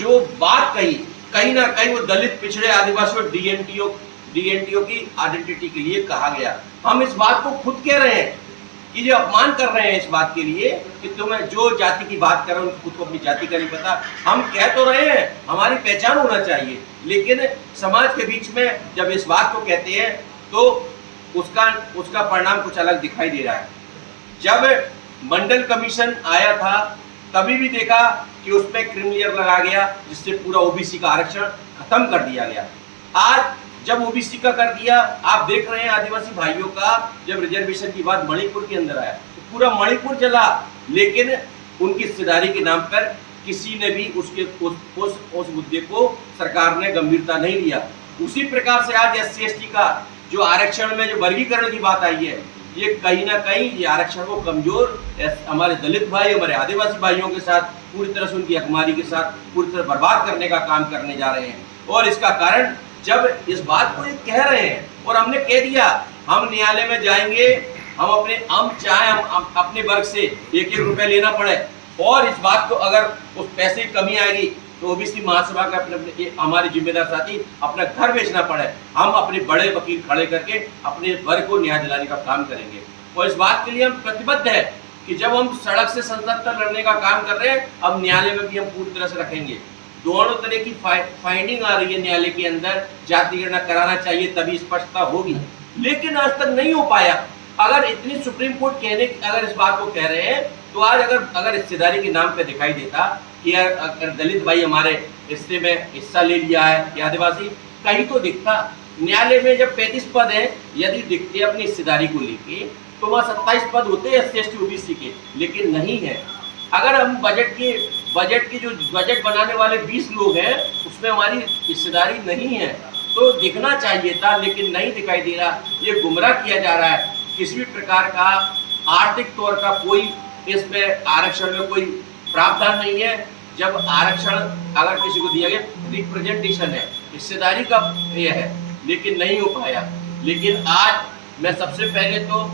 जो बात कही, कहीं ना कहीं वो दलित, पिछड़े, आदिवासी और डीएनटीओ की आइडेंटिटी के लिए कहा गया। हम इस बात को खुद कह रहे हैं कि जो अपमान कर रहे हैं इस बात के लिए कि तुम्हें जो जाति की बात कर रहे हो खुद को अपनी जाति का नहीं पता। हम कह तो रहे हैं हमारी पहचान होना चाहिए, लेकिन समाज के बीच में जब इस बात को कहते हैं तो उसका परिणाम कुछ अलग दिखाई दे रहा है। जब मंडल कमीशन आया था तभी भी देखा कि उसमें क्रीम लेयर लगा गया, जिससे पूरा ओबीसी का आरक्षण खत्म कर दिया गया। आज जब ओबीसी का कर दिया, आप देख रहे हैं आदिवासी भाइयों का जब रिजर्वेशन की बात मणिपुर के अंदर आया तो पूरा मणिपुर जला, लेकिन उनकी हिस्सेदारी के नाम पर किसी ने भी उस मुद्दे को सरकार ने गंभीरता नहीं लिया। उसी प्रकार से आज एससी एसटी का जो आरक्षण में जो वर्गीकरण की बात आई है, ये कहीं ना कहीं ये आरक्षण को कमजोर हमारे दलित भाई, हमारे आदिवासी भाइयों के साथ पूरी तरह से उनकी हकमारी के साथ पूरी तरह बर्बाद करने का काम करने जा रहे हैं। और इसका कारण जब इस बात को ये कह रहे हैं और हमने कह दिया हम न्यायालय में जाएंगे, हम चाहे हम अपने वर्ग से 1-1 रुपए लेना पड़े और इस बात को अगर उस पैसे की कमी आएगी तो ओबीसी महासभा का अपने हमारे जिम्मेदार साथी अपना घर बेचना पड़े, हम अपने बड़े वकील खड़े करके अपने वर्ग को न्याय दिलाने का काम करेंगे। और इस बात के लिए हम प्रतिबद्ध है कि जब हम सड़क से संसद तक लड़ने का काम कर रहे हैं, अब न्यायालय में भी हम पूरी तरह से रखेंगे। दोनों तरह की फाइंडिंग आ रही है न्यायालय के अंदर, जाति गणना कराना चाहिए तभी स्पष्टता होगी, लेकिन आज तक नहीं हो पाया। अगर इतनी सुप्रीम कोर्ट अगर इस बात को कह रहे हैं तो आज अगर हिस्सेदारी के नाम पे दिखाई देता कि अगर दलित भाई हमारे हिस्से में हिस्सा ले लिया है या आदिवासी, कहीं तो दिखता। न्यायालय में जब 35 पद है, यदि दिखते अपनी हिस्सेदारी को लेके तो वहाँ 27 पद होते हैं एससी एसटी ओबीसी के, लेकिन नहीं है। अगर हम बजट बनाने वाले 20 लोग हैं उसमें हमारी हिस्सेदारी नहीं है तो दिखना चाहिए था, लेकिन नहीं दिखाई दे रहा। ये गुमराह किया जा रहा है। किसी भी प्रकार का आर्थिक तौर का कोई इसमें आरक्षण में कोई प्रावधान नहीं है। जब आरक्षण अगर किसी को दिया गया रिप्रेजेंटेशन है, हिस्सेदारी का ये है, लेकिन नहीं हो पाया। लेकिन आज मैं सबसे पहले तो